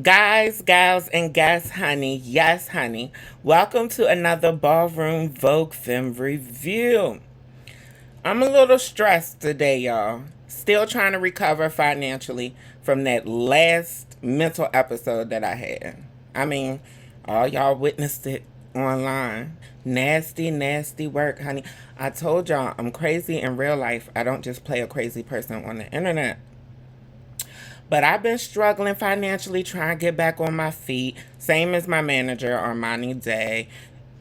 Guys, gals, and guests, honey, yes, honey, welcome to another Ballroom Vogue Fem review. I'm a little stressed today, y'all. Still trying to recover financially from that last mental episode that I had. I mean, all y'all witnessed it online. Nasty, nasty work, honey. I told y'all I'm crazy in real life. I don't just play a crazy person on the internet. But I've been struggling financially, trying to get back on my feet. Same as my manager, Armani Day.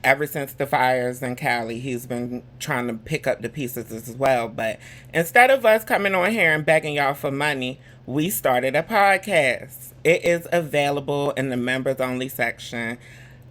Ever since the fires in Cali, he's been trying to pick up the pieces as well. But instead of us coming on here and begging y'all for money, we started a podcast. It is available in the members only section.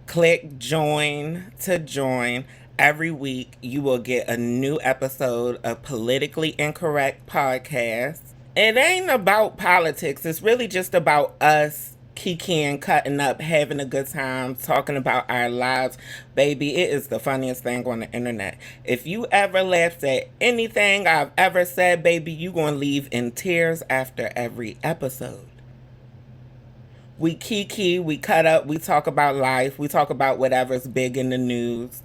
Click join to join. Every week, you will get a new episode of Politically Incorrect Podcast. It ain't about politics. It's really just about us kikiing, cutting up, having a good time, talking about our lives. Baby, it is the funniest thing on the internet. If you ever laughed at anything I've ever said, baby, you gonna leave in tears after every episode. We kiki, we cut up, we talk about life, we talk about whatever's big in the news.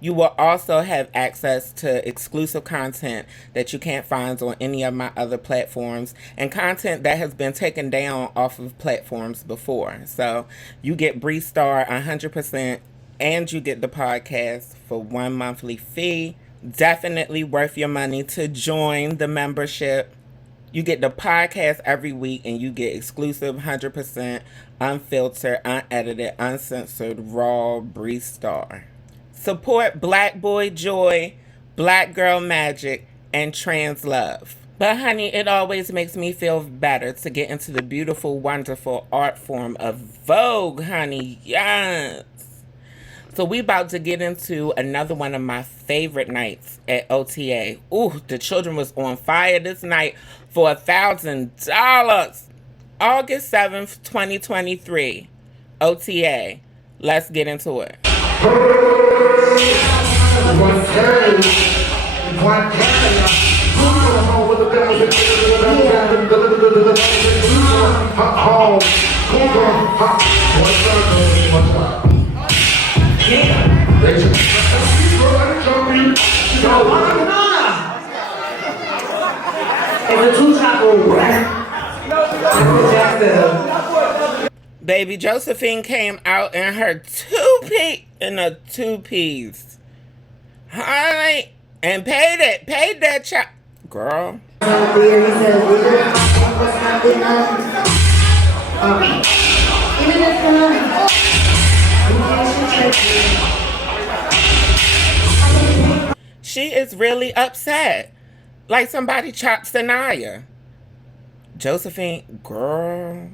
You will also have access to exclusive content that you can't find on any of my other platforms and content that has been taken down off of platforms before. So you get Bre Starr 100% and you get the podcast for one monthly fee. Definitely worth your money to join the membership. You get the podcast every week and you get exclusive 100% unfiltered, unedited, uncensored, raw Bre Starr. Support Black Boy Joy, Black Girl Magic, and Trans Love. But honey, it always makes me feel better to get into the beautiful, wonderful art form of Vogue, honey. Yes. So we about to get into another one of my favorite nights at OTA. Ooh, the children was on fire this night for $1,000. August 7th, 2023. OTA. Let's get into it. Baby Josephine came out in her two-piece. Honey, and paid that child. Girl. She is really upset. Like somebody chopped Sanaya. Josephine, girl.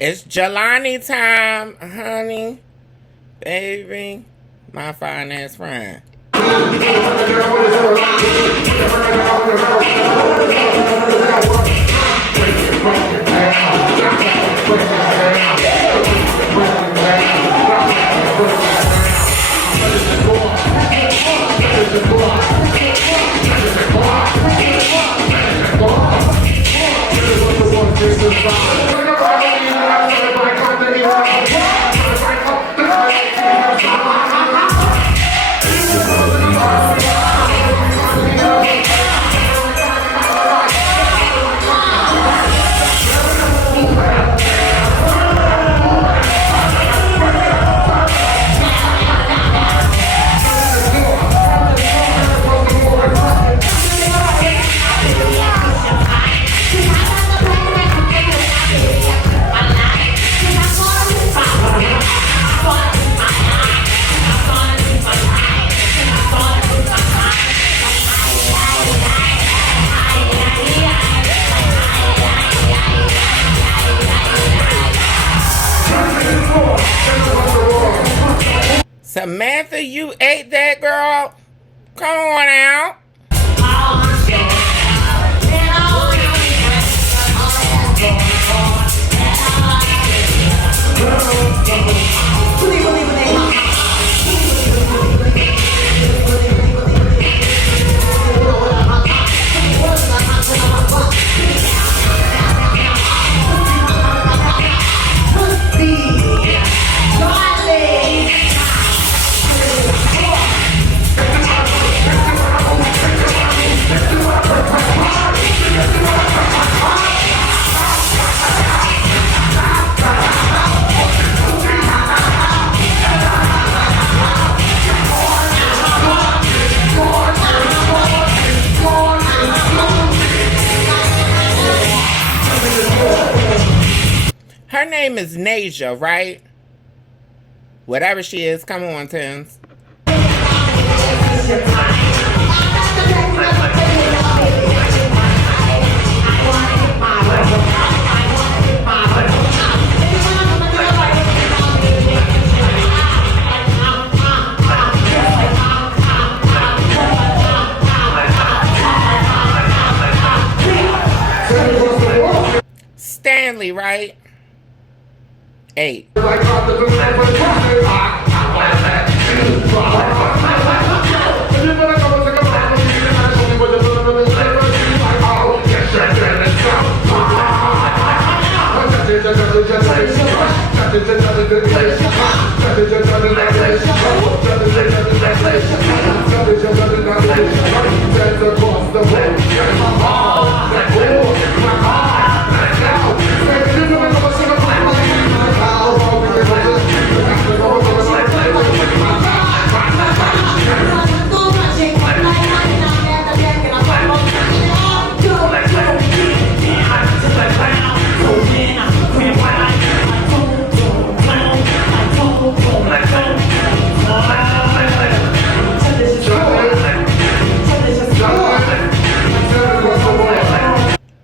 It's Jelani time, honey. Baby, my fine ass friend. After you ate that, girl, come on out. Her name is Nasia, right? Whatever she is, come on, Tins. Stanley, right? 8.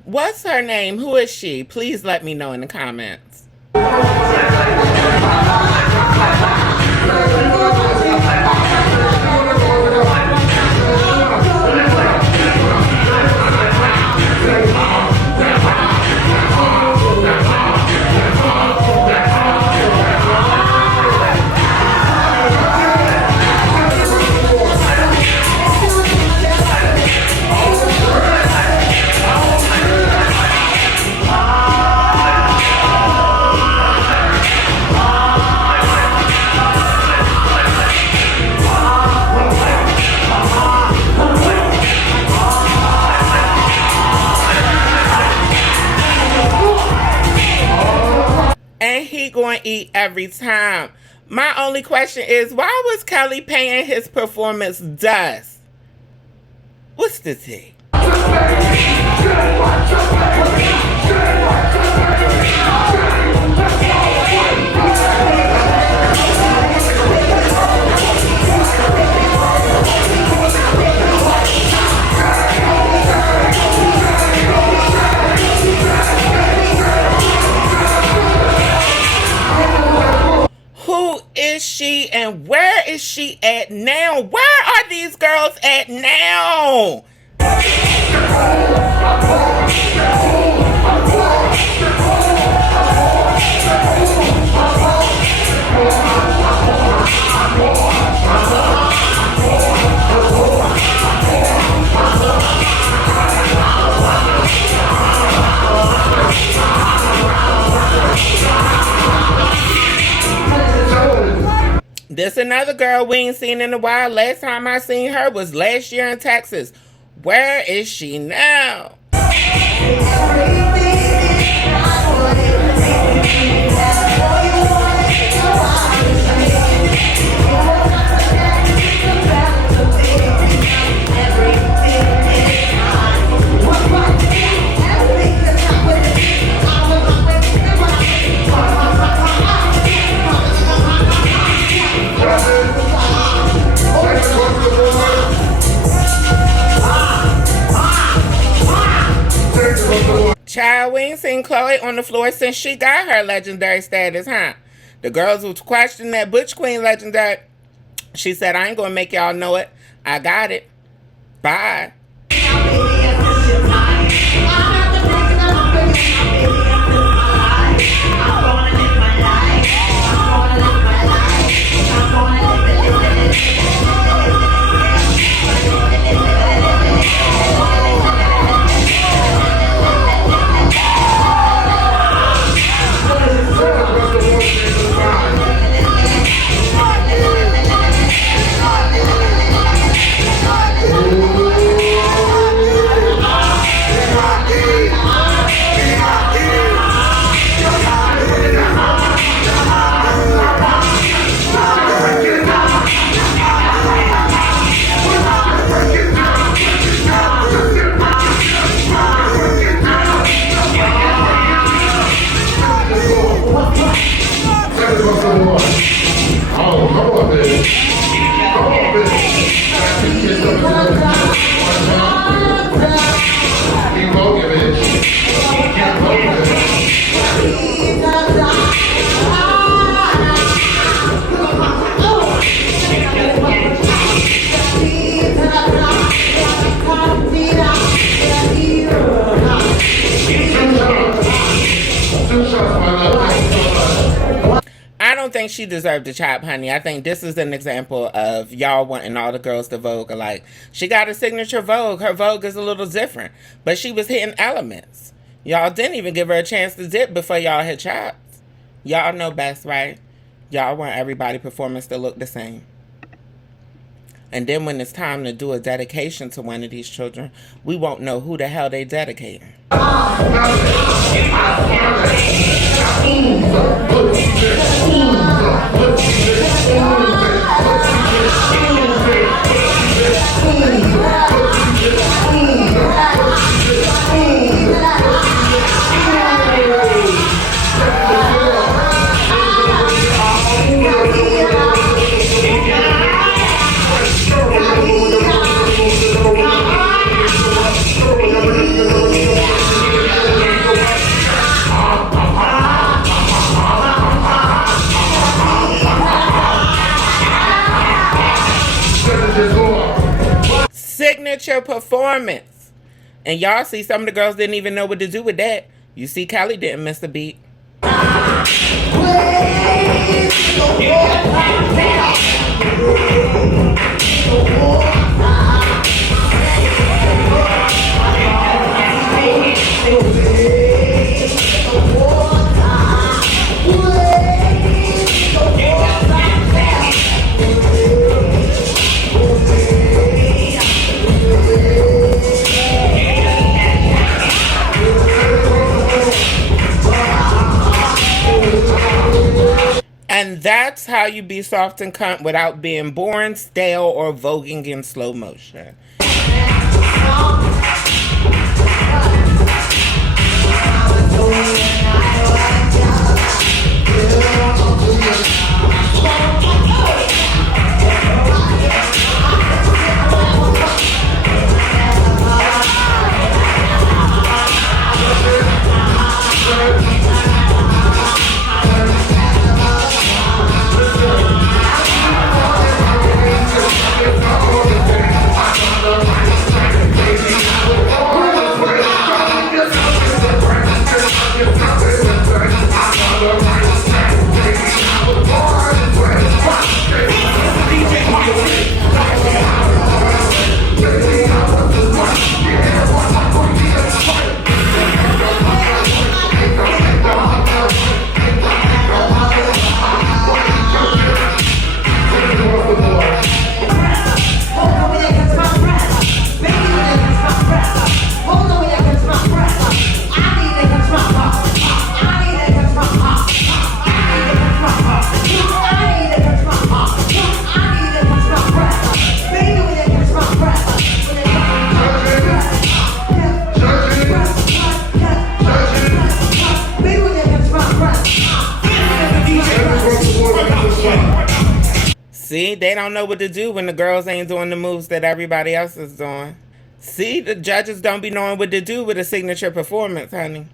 What's her name? Who is she? Please let me know in the comments. And he going to eat every time. My only question is, why was Kelly paying his performance dust? What's the tea? Who is she and where is she at now? Where are these girls at now? This another girl we ain't seen in a while. Last time I seen her was last year in Texas. Where is she now? Child, we ain't seen Chloe on the floor since she got her legendary status, huh? The girls was questioning that Butch Queen legendary. She said, I ain't gonna make y'all know it. I got it. Bye. I don't think she deserved to chop, honey. I think this is an example of y'all wanting all the girls to Vogue alike. She got a signature Vogue. Her Vogue is a little different, but she was hitting elements. Y'all didn't even give her a chance to dip before y'all hit chops. Y'all know best, right? Y'all want everybody's performance to look the same. And then when it's time to do a dedication to one of these children, we won't know who the hell they dedicating. Signature performance. And y'all see some of the girls didn't even know what to do with that. You see Kelly didn't miss a beat. And that's how you be soft and cunt without being boring, stale, or voguing in slow motion. See, they don't know what to do when the girls ain't doing the moves that everybody else is doing. See, the judges don't be knowing what to do with a signature performance, honey.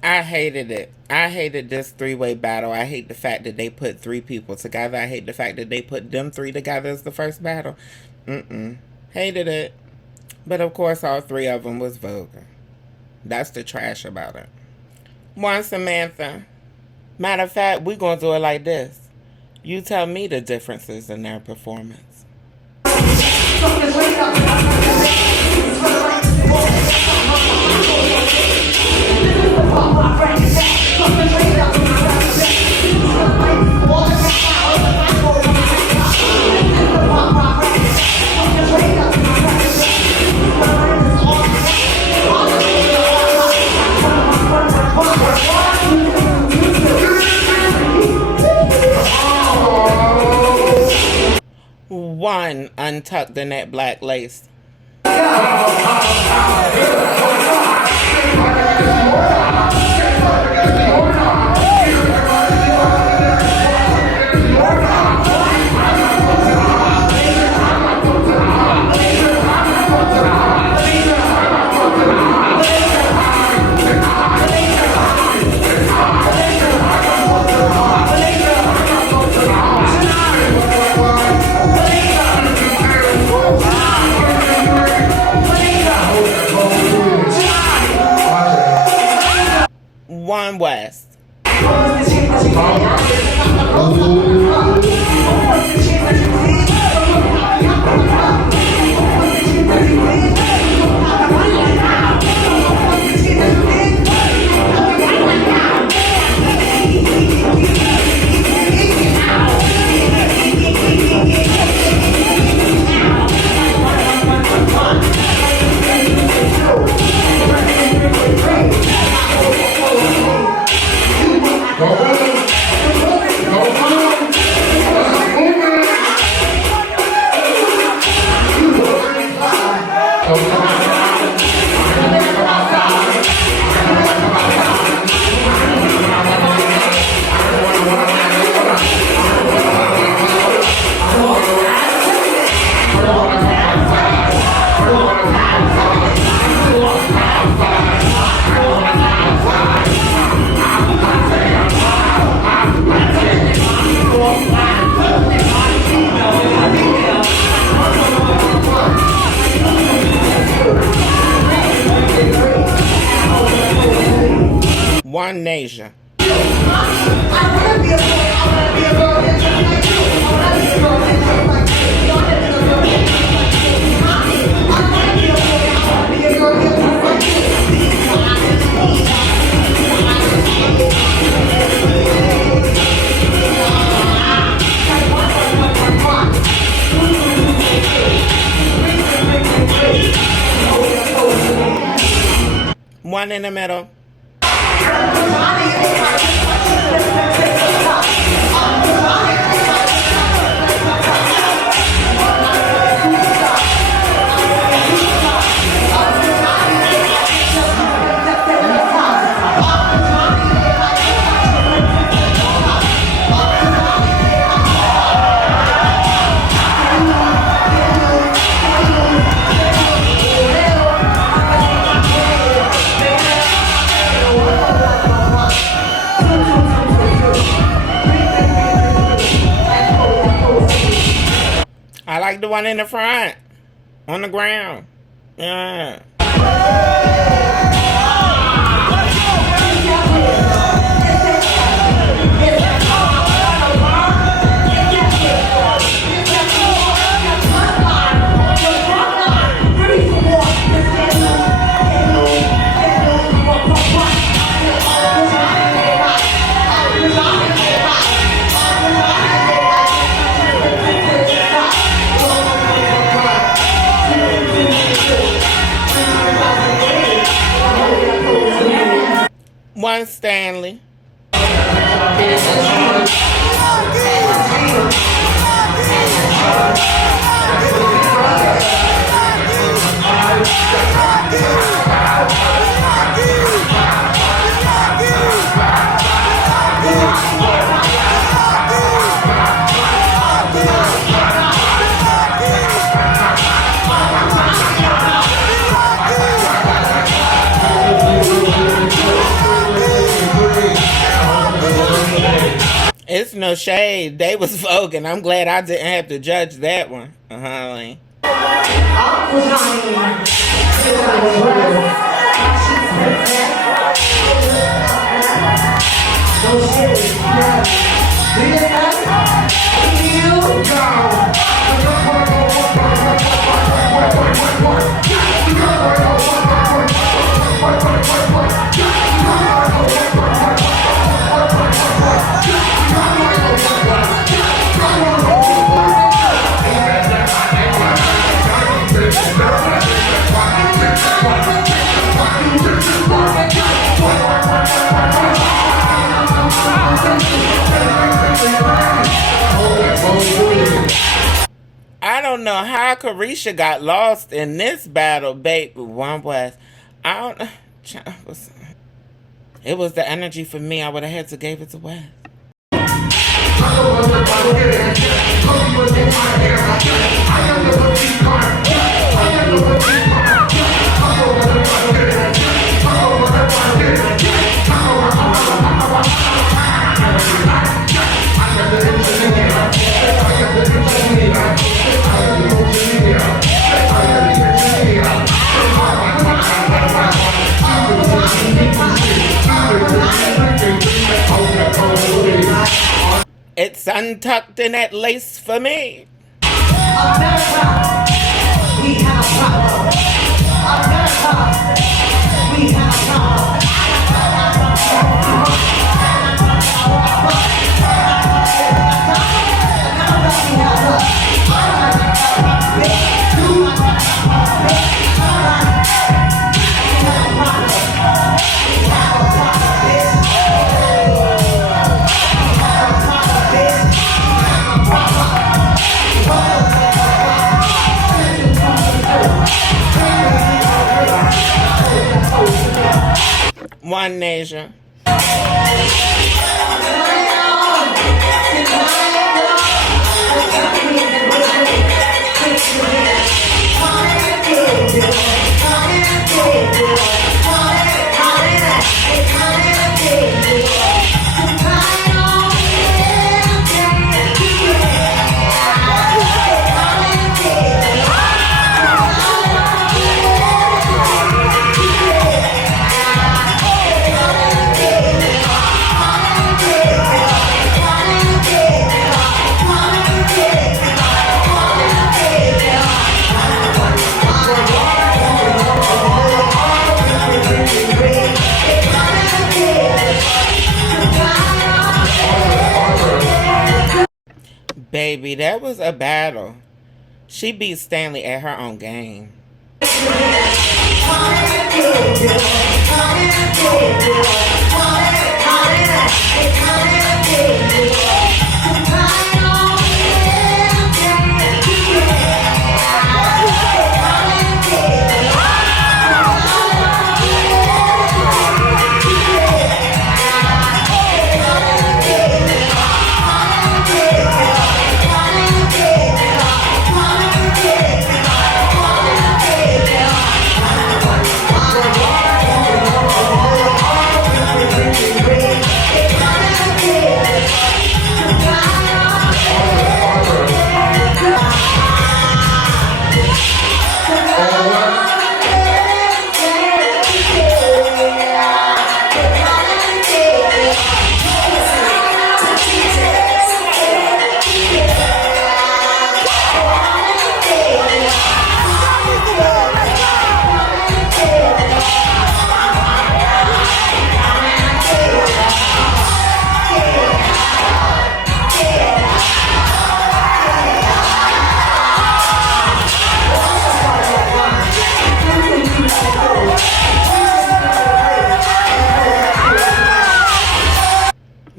I hated it. I hated this three-way battle. I hate the fact that they put three people together. I hate the fact that they put them three together as the first battle. Hated it. But of course, all three of them was Vogue. That's the trash about it. One, Samantha. Matter of fact, we're going to do it like this. You tell me the differences in their performance. One, untuck the net black lace. One, West. One, Nasia. One in the middle. I like the one in the front, on the ground. Yeah. One, Stanley. no shade. They was Vogue, and I'm glad I didn't have to judge that one. Honey. I don't know how Carisha got lost in this battle, baby. One was, I don't know. It was the energy for me. I would have had to gave it to West. It's untucked in that lace for me. America, we have a problem. America, we have a problem. One Nation. Baby, that was a battle. She beat Stanley at her own game.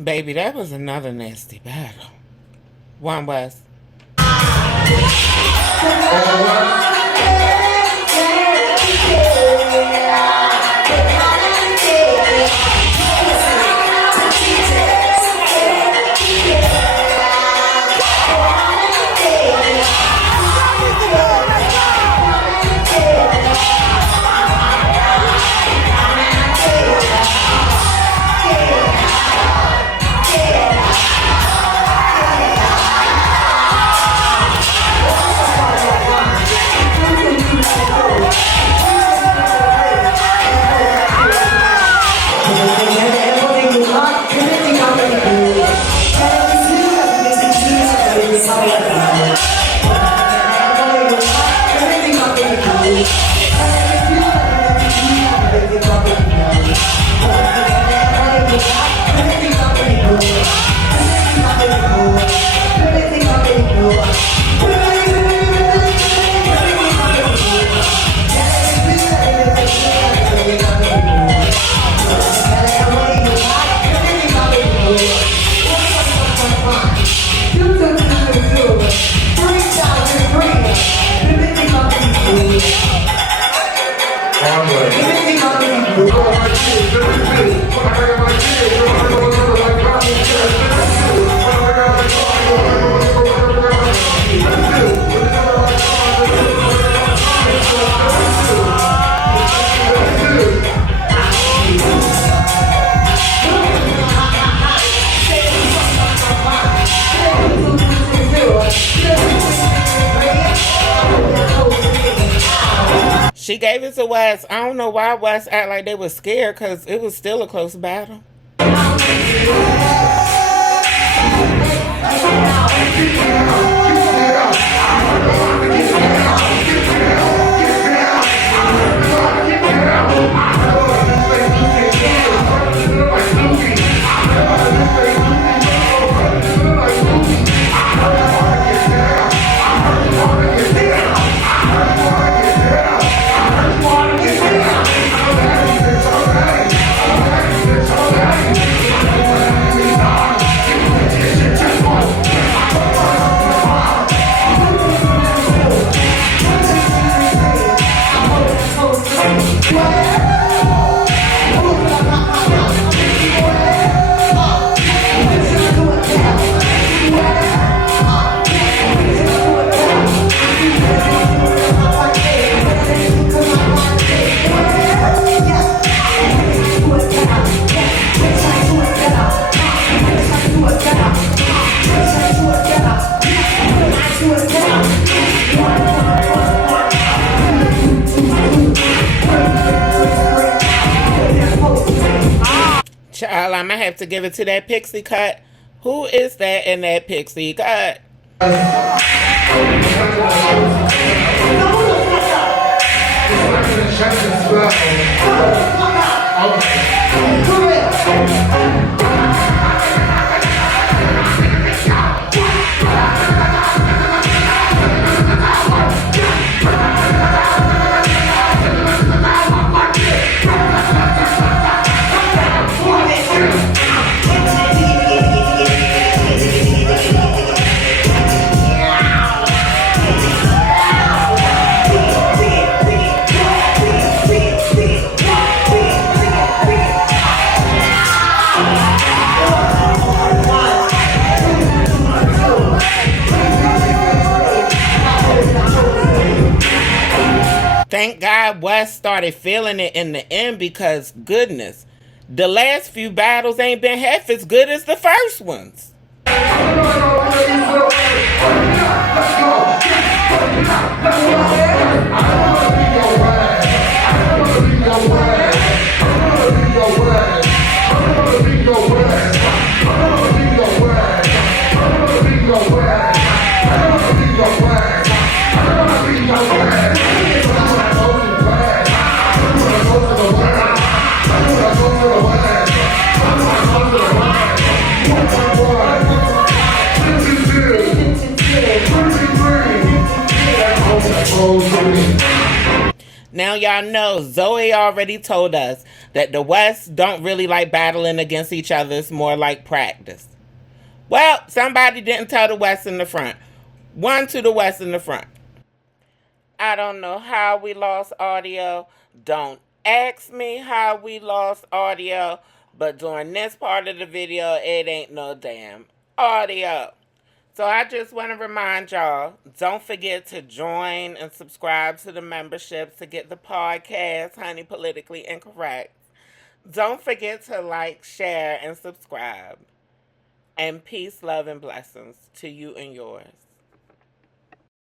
Baby, that was another nasty battle. One was. She gave it to West. I don't know why West act like they was scared, because it was still a close battle. Child, I'm gonna have to give it to that pixie cut. Who is that in that pixie cut? Thank God West started feeling it in the end, because goodness, the last few battles ain't been half as good as the first ones. Now y'all know Zoe already told us that the West don't really like battling against each other. It's more like practice. Well, somebody didn't tell the West in the front. One to the West in the front. I don't know how we lost audio. Don't ask me how we lost audio. But during this part of the video, it ain't no damn audio. So I just want to remind y'all, don't forget to join and subscribe to the membership to get the podcast, Honey Politically Incorrect. Don't forget to like, share, and subscribe. And peace, love, and blessings to you and yours.